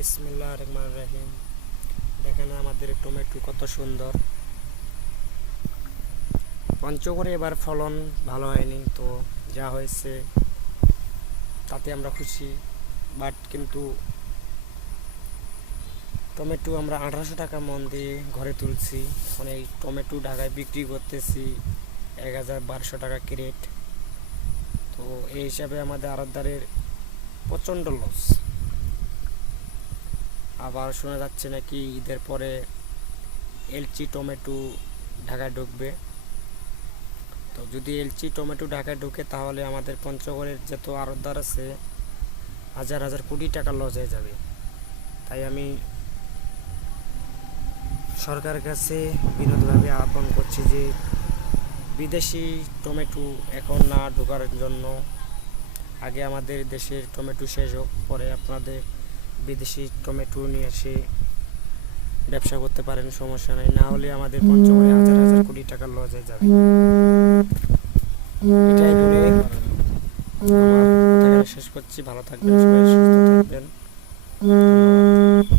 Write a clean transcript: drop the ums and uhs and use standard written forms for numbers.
বিসমিল্লাহির রহমানির রহিম। দেখেন আমাদের টমেটো কত সুন্দর। পঞ্চগড়ে এবার ফলন ভালো হয়নি, তো যা হয়েছে তাতে আমরা খুশি। বাট কিন্তু টমেটো আমরা 1800 টাকা মন দিয়ে ঘরে তুলছি। এখন এই টমেটো ঢাকায় বিক্রি করতেছি 1200 টাকা ক্রেট। তো এই হিসাবে আমাদের আড়তদারের প্রচণ্ড লস। আবার শোনা যাচ্ছে নাকি ঈদের পরে এলচি টমেটো ঢাকায় ঢুকবে। তো যদি এলচি টমেটো ঢাকায় ঢুকে তাহলে আমাদের পঞ্চগড়ের যত আড়তদার আছে হাজার হাজার কোটি টাকা লস হয়ে যাবে। তাই আমি সরকারের কাছে বিনোদভাবে আহ্বান করছি যে বিদেশি টমেটো এখন না ঢোকার জন্য। আগে আমাদের দেশের টমেটো শেষ হোক, পরে আপনাদের বিদেশি টমেটো নিয়ে এসে ব্যবসা করতে পারেন, সমস্যা নেই। না হলে আমাদের পঞ্চগড়ে হাজার হাজার কোটি টাকা লস হয়ে যাবে। এটাই বলে আমার কথা শেষ করছি। ভালো থাকবেন সবাই, সুস্থ থাকবেন। ধন্যবাদ।